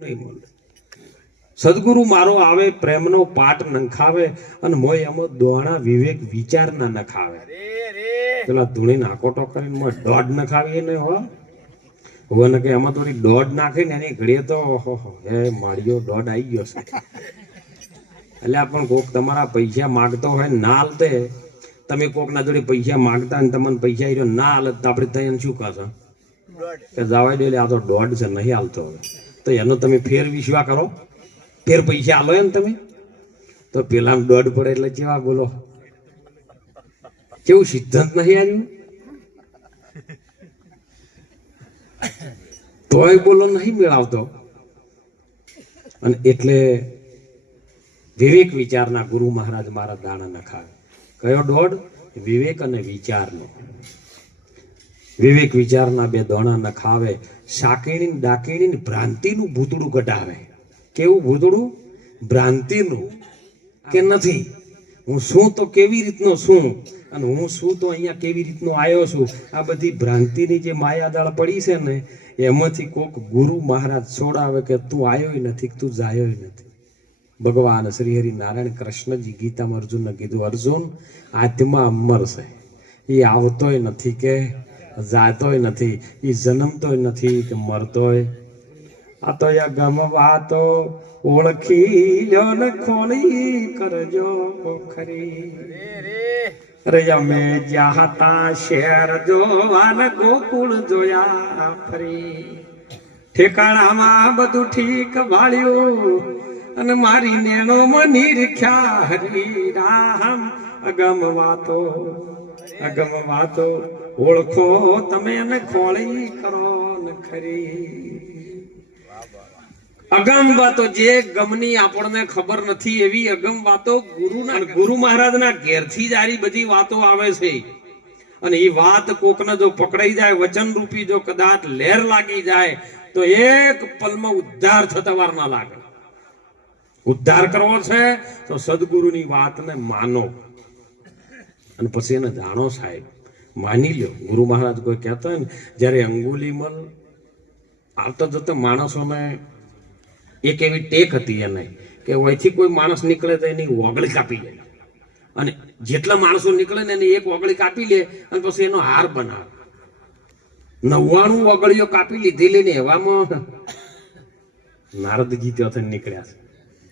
નહીં બોલે. સદગુરુ મારો આવે પ્રેમનો પાટ નંખાવે અને મોય એમો દોણા વિવેક વિચાર ના નખાવે. પેલા ધૂણી નાકોટો કરીને મોય દોઢ નખાવી ને હો હોને કે એમાં થોડી દોઢ નાખીને એની ઘડીએ તો હે માળિયો દોઢ આવી ગયો છે. એટલે પણ કોક તમારા પૈસા માગતો હોય ના હાલતે તમે કોક ના જોડે પૈસા માગતા ને તમને પૈસા આવ્યો ના હાલત તો આપણે ત્યાં શું કહેશો કે જવાય દે આ તો દોઢ છે નહીં હાલતો હવે તો એનો તમે ફેર વિશ્વા કરો ફેર પૈસા આલો એમ તમે તો પેલા દોઢ પડે એટલે કેવા બોલો કેવું સિદ્ધાંત નહીં આવ્યું તોય બોલો નહીં મેળવતો. અને એટલે વિવેક વિચારના ગુરુ મહારાજ મારા દાણા નખાવે. કયો દોઢ? વિવેક અને વિચારનો. વિવેક વિચારના બે દોણા નખાવે. સાકીણી ડાકીણી ભ્રાંતિનું ભૂતડું કટાવે. કેવું ભૂતડું? ભ્રાંતિનું કે નથી હું શું તો કેવી રીતનો છું અને હું શું તો અહીંયા કેવી રીતનો આવ્યો છું. આ બધી ભ્રાંતિની જે માયાદાળ પડી છે ને એમાંથી કોક ગુરુ મહારાજ છોડાવે કે તું આવ્યો નથી તું જાયો નથી. ભગવાન શ્રી હરિ નારાયણ કૃષ્ણજી ગીતામાં અર્જુનને કીધું અર્જુન આત્મા અમર છે એ આવતોય નથી કે જાતોય નથી એ જન્મતોય નથી કે મરતોય. આ તો ગમ વાતો ઓળખી લ્યો ને ખોલી કરજો ખરી. અરે અમે જ્યાં હતા શહેર જોવા ને ગોકુળ જોયા ફરી. ઠેકાણામાં બધું ઠીક ભાળ્યું અને મારી નેણો મની રીખ્યા હરી રામ. અગમ વાતો ઓળખો તમે એને ખોળી કરો ને ખરી. અગમ વાતો જે ગમની આપણને ખબર નથી એવી અગમ વાતો ગુરુ મહારાજના ઘેરથી જ આરી બધી વાતો આવે છે. અને એ વાત કોકને જો પકડાઈ જાય વચન રૂપી જો કદાચ લહેર લાગી જાય તો એક પલમાં ઉદ્ધાર થતા વાર ના લાગે. ઉદ્ધાર કરવો છે તો સદગુરુની વાતને માનો અને પછી એને જાણો સાહેબ માની લ્યો. ગુરુ મહારાજ કોઈ કહેતા હોય ને જયારે અંગુલીમલ આવતા જતા માણસોને એક એવી ટેક હતી એને કે અહીંથી કોઈ માણસ નીકળે તો એની ઓગળી કાપી લે અને જેટલા માણસો નીકળે ને એની એક ઓગળી કાપી લે અને પછી એનો હાર બનાવે. 99 ઓગળીઓ કાપી લીધી લઈને એવામાં નારદજી ત્યાંથી નીકળ્યા છે.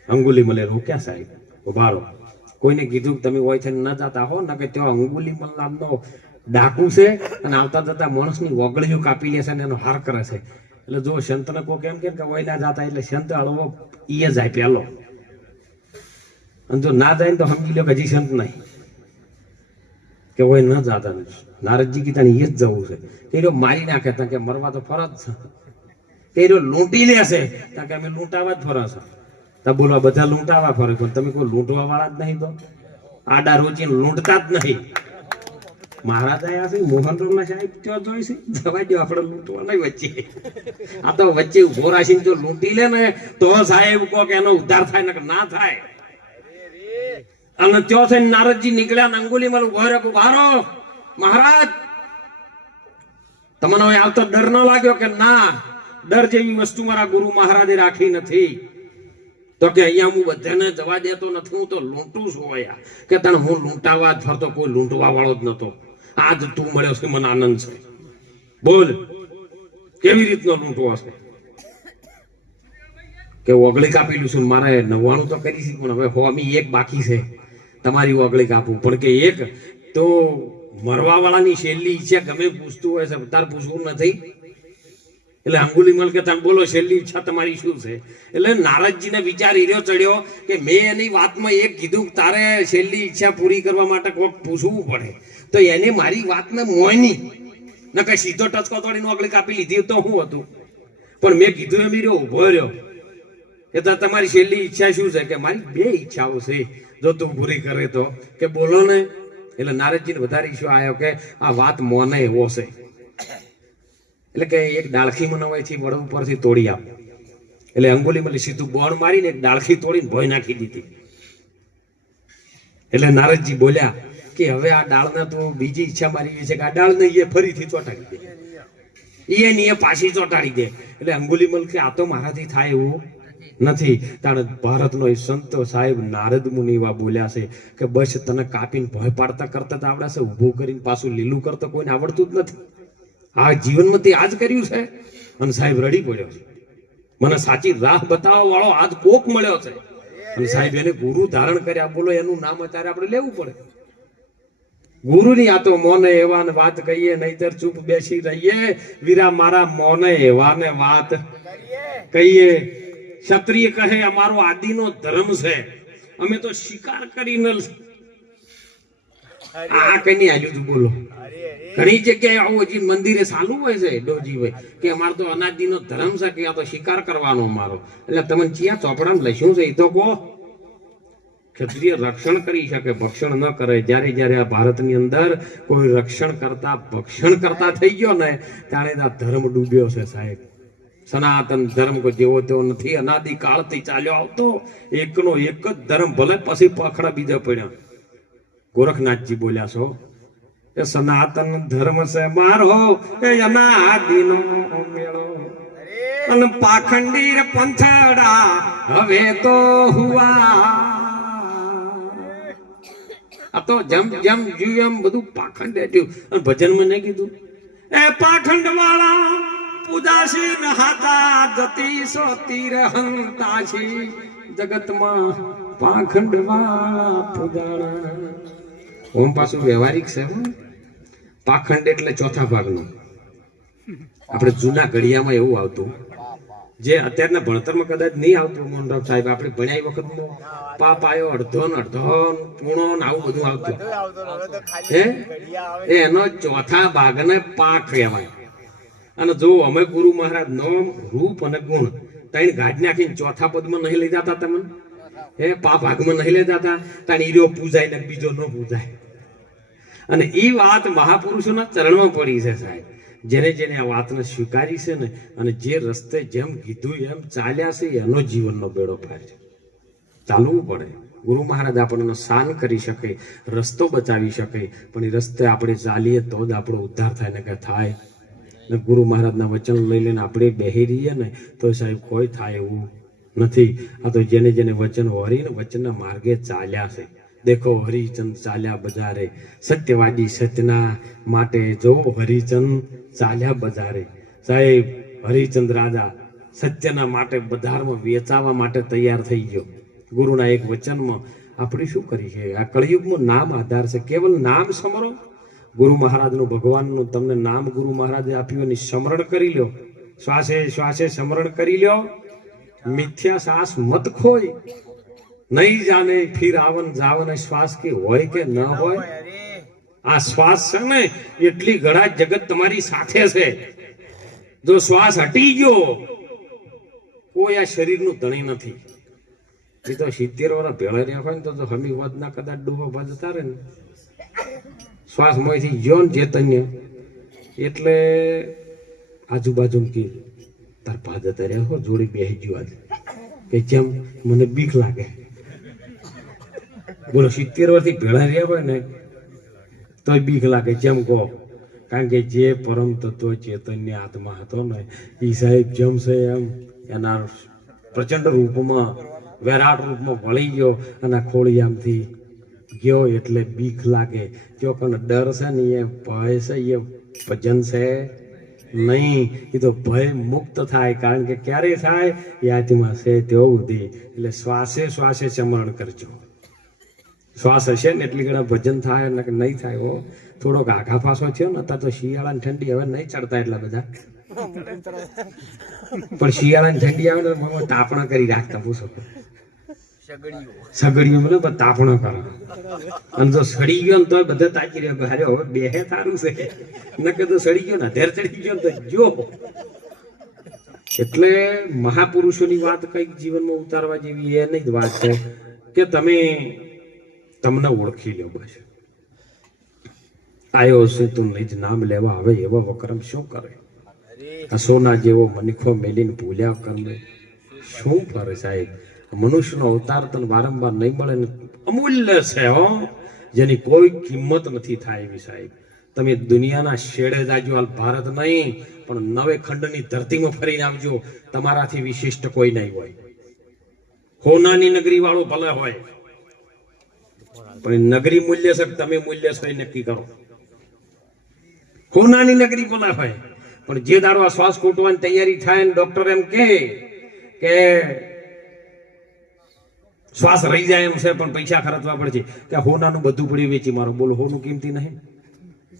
અંગુલીમલે રોક્યા સાહેબ ઉભારો. કોઈને કીધું તમે ઓયથી ન જતા હો ને કે ત્યાં અંગુલીમલ નામનો ડાકુ છે અને આવતા જતા માણસની ઓગળીઓ કાપી લે છે અને એનો હાર કરે છે. એટલે જો સંતને કોઈ એમ કે ઓયલા જાતા એટલે સંત હળવો ઈ જાય પેલો અને જો ના જાય ને તો સમજી લો કે હજી સંત નહીં કે ઓય ન જાતા નથી. નારદજી કીધા એ જ જવું છે. તે મારી નાખે ત્યાં કે મરવા તો ફરજ છે. તે લૂંટી લેશે ત્યાં કે અમે લૂંટાવા જ ફરજ છે. તા બોલવા બધા લૂંટાવા ફરે પણ તમે કોઈ લૂંટવા વાળા જ નહીં તો આડા રોજી લૂંટતા જ નહીં. મહારાજ આયા છે મોહનરામના સાહેબ ત્યાં જોઈ છે જવા દો આપણે લૂંટવા નહીં વચ્ચે. આ તો વચ્ચે ઉભો રાખીને જો લૂંટી લે ને તો સાહેબ કહો કે એનો ઉદ્ધાર થાય ને ના થાય. અને ત્યાં થઈને નારદજી નીકળ્યા ને અંગુલીમલ ઉભો રહ્યો બારો મહારાજ તમને હવે આવતો ડર ન લાગ્યો કે ના ડર જેવી વસ્તુ મારા ગુરુ મહારાજે રાખી નથી. તો કે અહીંયા હું બધાને જવા દેતો નથી હું તો લૂંટું છું અહીંયા કે તને હું લૂંટાવા જ ફરતો કોઈ લૂંટવા વાળો જ નતો. આજ તું મળ્યો છે મને આનંદ છે. બોલ કેવી રીતનો લૂંટવો છે કે ઓગળી કાપી લઉં છું મારે 99 તો કરી છે પણ હવે હોમી એક બાકી છે તમારી ઓગળી કાપું. પણ કે એક તો મરવા વાળાની છેલ્લી ઈચ્છા ગમે પૂછતું હોય છે તાર પૂછવું નથી. એટલે અંગુલીમલ કે તમે બોલો છેલ્લી ઈચ્છા તમારી શું છે? એટલે નારદજીને વિચાર હીર્યો ચડ્યો કે મેં એની વાતમાં એક કીધું તારે છેલ્લી ઈચ્છા પૂરી કરવા માટે કોઈક પૂછવું પડે તો એને મારી વાતને મોયની ન કઈ સીધો ટચકો તોડીને ઓગળી કાપી લીધી તો શું હતું. પણ મેં કીધું એમ રહ્યો ઉભો રહ્યો કે તમારી છેલ્લી ઈચ્છા શું છે? કે મારી 2 ઈચ્છાઓ છે જો તું પૂરી કરે તો. કે બોલો ને. એટલે નારદજીને વધારે ઈચ્છો આવ્યો કે આ વાત મોને એવો છે એટલે કે એક ડાળખી મને હોયથી વડ ઉપરથી તોડી આપ. એટલે અંગુલીમલે સીધું બોણ મારીને એક ડાળખી તોડીને ભોય નાખી દીધી. એટલે નારદજી બોલ્યા કે હવે આ ડાળને તો બીજી ઈચ્છા મારી છે કે આ ડાળને એ ફરીથી ચોંટાડી દે. એ પાછી ચોંટાડી દે. એટલે અંગુલીમલ કે આ તો મારાથી થાય એવું નથી. તાણે ભારતનો એ સંતો સાહેબ નારદ મુનિ એવા બોલ્યા છે કે બસ તને કાપીને ભય પાડતા કરતા તો આવડે છે, ઊભું કરીને પાછું લીલું કરતા કોઈને આવડતું જ નથી. આ જીવનમાં તે આજ કર્યું છે. અને સાહેબ રડી પડ્યો છે. મને સાચી રાહ બતાવવા વાળો આજ કોક મળ્યો છે. અને સાહેબ એને ગુરુ ધારણ કર્યા. બોલો એનું નામ અત્યારે આપણે લેવું પડે. ગુરુની આ તો મોને એવા ને વાત કહીએ, નહીતર ચૂપ બેસી રહીએ. વીરા મારા મોને એવા ને વાત કહીએ. ક્ષત્રિય કહે અમારો આદિનો ધર્મ છે, અમે તો શિકાર કરીને આ કઈ નહીં આલ્યું તું. બોલો ઘણી જગ્યાએ આવું હજી મંદિરે ચાલુ હોય છે ડોજી ભાઈ કે અમારો તો અનાદિનો ધર્મ છે કે આ તો શિકાર કરવાનો અમારો. એટલે તમે ચિયા ચોપડામાં લખ્યું છે એ તો કહો. ક્ષત્રિય રક્ષણ કરી શકે, ભક્ષણ ન કરે. જ્યારે જ્યારે આ ભારતની અંદર કોઈ રક્ષણ કરતા ભક્ષણ કરતા થઈ ગયો ને ત્યારે આ ધર્મ ડૂબ્યો છે સાહેબ. સનાતન ધર્મ કોઈ જેવો તેવો નથી, અનાદિ કાળથી ચાલ્યો આવતો એકનો એક જ ધર્મ. ભલે પછી પખડા બીજા પડ્યા. ગોરખનાથજી બોલ્યા છો એ સનાતન ધર્મ છે મારો એ અનાદિનો મેળો, અને પાખંડી પંથડા હવે તો હુઆ. આ તો જેમ જેમ જીવ એમ બધું પાખંડ થયું. અને ભજનમાં નહીં કીધું એ પાખંડ વાળા પૂજાશી નહાતા જતી સો તીર હંતાશી જગતમાં પાખંડ વાળા પૂજાણા. ઓમ પાછું વ્યવહારિક છે. પાખંડ એટલે ચોથા ભાગનો. આપણે જૂના ઘડિયામાં એવું આવતું જે અત્યારના ભણતરમાં કદાચ નહીં આવતું. મોહનરાવ સાહેબ આપણે ભણ્યા વખતમાં પાપ આવ્યો અડધો ને અડધો પૂણો ને આવું બધું આવતું. એનો ચોથા ભાગને પાક કહેવાય. અને જો અમે ગુરુ મહારાજ નો રૂપ અને ગુણ ત્રણ ગાઢ નાખીને ચોથા પદમાં નહીં લઈ જતા તમને, પા ભાગમાં નહીં લઈ જતા. તાણ ઈરો પૂજાય ને બીજો ન પૂજાય. અને એ વાત મહાપુરુષોના ચરણમાં પડી છે સાહેબ. જેને જેને આ વાતને સ્વીકારી છે ને અને જે રસ્તે જેમ કીધું એમ ચાલ્યા છે એનો જીવનનો બેડો પાર છે. ચાલવું પડે. ગુરુ મહારાજ આપણને શાન કરી શકે, રસ્તો બચાવી શકે, પણ એ રસ્તે આપણે ચાલીએ તો જ આપણો ઉદ્ધાર થાય ને કે થાય. ને ગુરુ મહારાજના વચન લઈ લઈને આપણે બેહી રહીએ ને તો સાહેબ કોઈ થાય એવું નથી. આ તો જેને જેને વચન વરીને વચનના માર્ગે ચાલ્યા છે. દેખો હરિચંદ ચાલ્યા બજારે, સત્યવાદી સત્યના માટે જો હરિચંદ ચાલ્યા બજારે. સાહેબ હરિચંદ રાજા સત્યના માટે બજારમાં વેચાવા માટે તૈયાર થઈ ગયો. ગુરુના એક વચનમાં આપણે શું કરી છે? આ કળિયુગમાં નામ આધાર છે. કેવલ નામ સમરો. ગુરુ મહારાજનું ભગવાનનું તમને નામ ગુરુ મહારાજે આપ્યું એની સ્મરણ કરી લો. શ્વાસે શ્વાસે સ્મરણ કરી લો. મિથ્યા શ્વાસ મત ખોય. નહીં જાને ફિર આવન જાવન શ્વાસ કે હોય કે ન હોય. આ શ્વાસ છે ને એટલી ઘણા જગત તમારી સાથે છે. જો શ્વાસ હટી ગયો કોઈ આ શરીરનું ધણી નથી. એ તો 70 વર્ષ ભેળા રહ્યા હોય ને તો હમી વધ ના કદાચ ડૂબો ભજતા રહે ને. શ્વાસ માંથી ગયો ને ચૈતન્ય એટલે આજુબાજુ કે તાર ભાજતા રહ્યા હો જોડી બેસી ગયો આજે કે જેમ મને બીક લાગે. બોલો 70 વર્ષથી ભેળા રહ્યા હોય ને તો બીક લાગે જેમ કહો. કારણ કે જે પરમ તત્વ ચૈતન્ય આત્મા હતો ને એ સાહેબ જેમ છે એમ એના પ્રચંડ રૂપમાં વિરાટ રૂપમાં વળી ગયો અને ખોળિયામથી ગયો એટલે બીક લાગે. જો પણ ડર છે ને એ ભય છે એ ભજન છે નહીં. એ તો ભય મુક્ત થાય. કારણ કે ક્યારે થાય એ આત્મા છે તેઓ સુધી. એટલે શ્વાસે શ્વાસે સ્મરણ કરજો. શ્વાસ હશે ને એટલી ઘણા ભજન થાય ને નહીં થાય. હો થોડોક આઘા પાછો થયો ને અત્યારે તો શિયાળાની ઠંડી હવે નહીં ચડતા એટલા બધા. પણ શિયાળાની ઠંડી આવે ને તાપણા કરી રાખતા પૂછો. સગડીઓ મને તાપણો કરો. અને જો સડી ગયો ને તો બધા તાકી રહ્યો અરે હવે બેહે તારું છે નકે તો સડી ગયો ને અધેર ચડી ગયો તો જો. એટલે મહાપુરુષોની વાત કઈક જીવનમાં ઉતારવા જેવી એ નહીં વાત છે કે તમે તમને ઓળખી લો. બસ આયો છે તું નિજ નામ લેવા હવે એવા વક્રમ શું કરે. આ સોના જેવો મનીખો મેલીને ભૂલ્યા કરને શું કરે સાહેબ. મનુષ્યનો અવતાર તને વારંવાર નહીં મળે ને અમૂલ્ય છે હો, જેની કોઈ કિંમત નથી થાય એવી સાહેબ. તમે દુનિયાના શેડે જાજો, હાલ ભારત નહીં પણ નવે ખંડની ધરતીમાં ફરીને આવજો, તમારાથી વિશિષ્ટ કોઈ નહીં હોય. હોનાની નગરી વાળો ભલે હોય, પણ નગરી મૂલ્ય છે તમે મૂલ્ય છે નક્કી કરો. હોનાની નગરી ભલે હોય, પણ જે દાડો આ શ્વાસ ખૂટવાની તૈયારી થાય ને ડોક્ટર એમ કે શ્વાસ રહી જાય એમ છે પણ પૈસા ખર્ચવા પડશે, કે હોનાનું બધું પડ્યું વેચી મારો. બોલો, હોનું કિંમતી નહીં?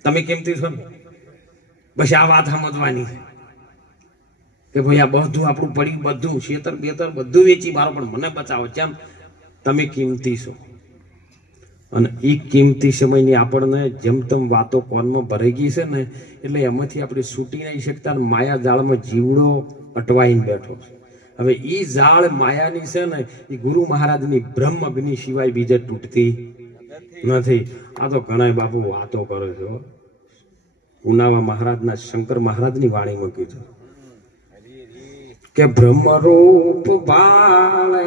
તમે કિંમતી છો ને? બસ આ વાત સમજવાની કે ભાઈ આ બધું આપણું પડ્યું, બધું શેતર બેતર બધું વેચી મારો, પણ મને બચાવો. કેમ? તમે કિંમતી છો. અને એ કિંમતી સમયની આપણને જેમ તેમ વાતો કોનમાં ભરાઈ ગઈ છે ને, એટલે એમાંથી આપણે છૂટી નહીં શકતા. માયા જાળમાં જીવડો અટવાઈને બેઠો છે. હવે એ જાળ માયાની છે ને, એ ગુરુ મહારાજની બ્રહ્મ અગ્નિ સિવાય બીજે તૂટતી નથી. આ તો ઘણા બાપુ વાતો કરે છે. ઉનાવા મહારાજના શંકર મહારાજની વાણીમાં કીધું કે બ્રહ્મરૂપ બાળે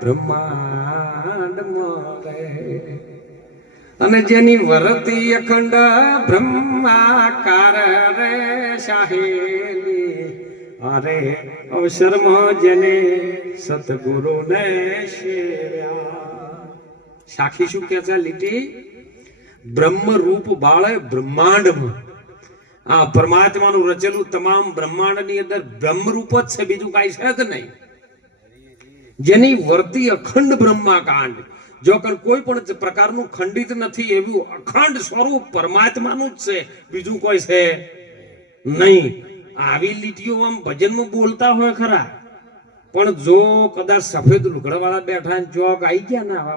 બ્રહ્માંડ મળે, અને જેની વરતી અખંડ બ્રહ્માકાર રે શાહેલી, અરે અવસરમાં જેને સતગુરુ ને શેર્યા. સાખી શું કે છે લીટી? બ્રહ્મ રૂપ બાળે બ્રહ્માંડમાં. આ પરમાત્માનું રચેલું તમામ બ્રહ્માંડ ની અંદર બ્રહ્મરૂપ જ છે, બીજું કઈ છે જ નહીં. જેની વર્તી અખંડ બ્રહ્માકાંડ, જો કોઈ પણ પ્રકારનું ખંડિત નથી, એવું અખંડ સ્વરૂપ પરમાત્માનું જ છે, બીજું કોઈ છે નહીં. આવી લીટીઓ આમ ભજનમાં બોલતા હોય ખરા, પણ જો કદાચ સફેદ લુગડા વાળા બેઠા ચોક આવી ગયા ના,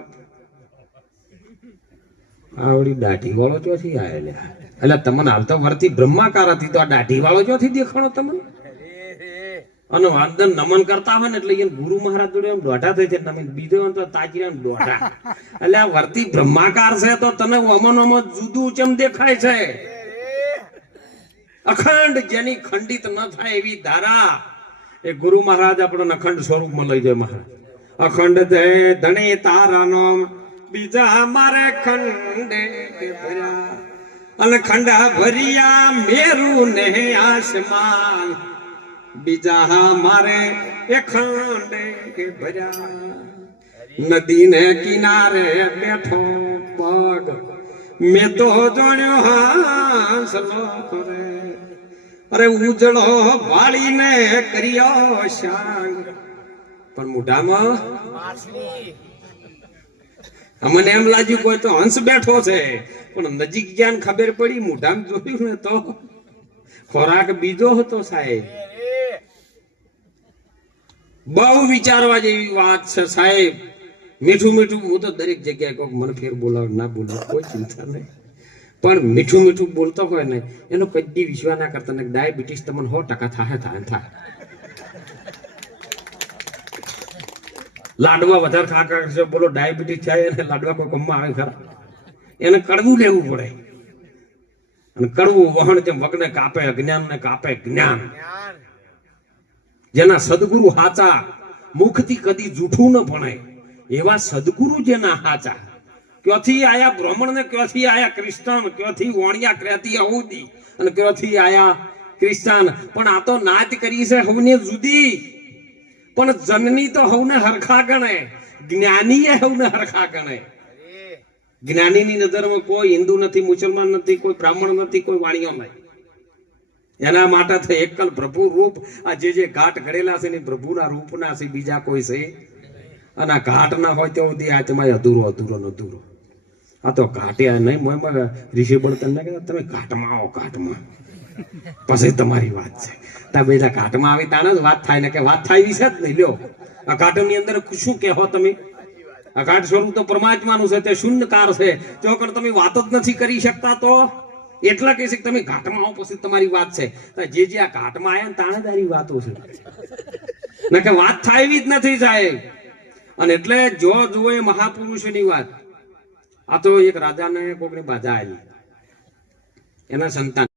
આવડી દાઢી વાળો ચોથી આયેલા, એટલે તમને હાલતા વર્તી બ્રહ્માકાર હતી, તો આ દાઢી વાળો ચોથી દેખાણો તમને? અને અંદર નમન કરતા હોય ને એટલે ગુરુ મહારાજ જોડે એમ દોઢા થઈ છે નમન, બીજો તો તાજી એમ દોઢા. એટલે આ વર્તી બ્રહ્માકાર છે તો તને અમન જુદું ચમ દેખાય છે. અખંડ જેની ખંડિત ન થાય એવી ધારા એ ગુરુ મહારાજ આપણને અખંડ સ્વરૂપમાં લઈ જાય. મહારાજ અખંડ દે ધણે તારાનો બીજા મારે ખંડે ભર્યા, અને ખંડા ભર્યા મેરું ને આસમાન, બીજા મારે એ ખંડે ભર્યા. નદી ને કિનારે બેઠો પગ, મેં તો જાણ્યો હાંસલો રે, અરે ઉજળો વાળીને કર્યો શાંગ, પણ મોઢામાં અમને એમ લાગ્યું કોઈ તો હંસ બેઠો છે, પણ નજીક જ્ઞાન ખબર પડી મોઢામાં જોયું ને તો ખોરાક બીજો હતો સાહેબ. બહુ વિચારવા જેવી વાત છે સાહેબ. મીઠું મીઠું હું તો દરેક જગ્યાએ કોક મને ફેર બોલાવ ના બોલાવ કોઈ ચિંતા નહીં, પણ મીઠું મીઠું બોલતો હોય ને એનો કદી વિશ્વાસ ના કરતા. ડાયાબિટીસ તમને 100% થાય. લાડવા વધારે ખા કરશે, બોલો ડાયાબિટીસ થાય અને લાડવા કોઈ કમમાં આવે ખરા? એને કડવું લેવું પડે, અને કડવું વહન જેમ વગને કાપે અજ્ઞાન ને કાપે જ્ઞાન. જેના સદગુરુ હાચા, મુખથી કદી જૂઠું ન ભણાય એવા સદગુરુ જેના હાચા. ક્યાંથી આયા બ્રાહ્મણ ને ક્યાંથી આયા ક્રિશ્ચન, ક્યાંથી વણિયા ક્યાંથી અહુદી, અને ક્યાંથી આયા ક્રિશ્ચન. પણ આ તો નાચ કરી છે હવને જુદી, પણ જનની તો હવને હરખા ગણે, જ્ઞાની એ હવને હરખા ગણે. જ્ઞાનીની નજરમાં કોઈ હિન્દુ નથી, મુસલમાન નથી, કોઈ બ્રાહ્મણ નથી, કોઈ વાણિયો નહીં. એના માટે થઈ એકલ પ્રભુ રૂપ. આ જે ઘાટ ઘડેલા છે ને પ્રભુના રૂપના છે, બીજા કોઈ છે. અને આ ઘાટ ના હોય તો આચમાં અધૂરો અધૂરો ને અધૂરો. આ તો ઘાટે નહીં મોય ઋષિ બળતણ ને કહેતા તમે ઘાટમાં આવો, ઘાટમાં પછી તમારી વાત છે. તા બેટા ઘાટમાં આવી તાણે જ વાત થાય ને, કે વાત થાય વિશે જ નહીં. લ્યો આ ઘાટની અંદર શું કહેવો તમે? આ ઘાટ સ્વરૂપ તો પરમાત્માનું છે, તે શૂન્યકાર છે. જો કર તમે વાત જ નથી કરી શકતા તો એટલા કહે છે કે તમે ઘાટમાં આવો પછી તમારી વાત છે. જે આ ઘાટમાં આવ્યા ને તાણે તારી વાતો છે ને, કે વાત થાય એવી જ નથી સાહેબ. અને એટલે જો જુઓ એ મહાપુરુષની વાત. આ તો એક રાજાને કોકની બાધા આવી, એના સંતાન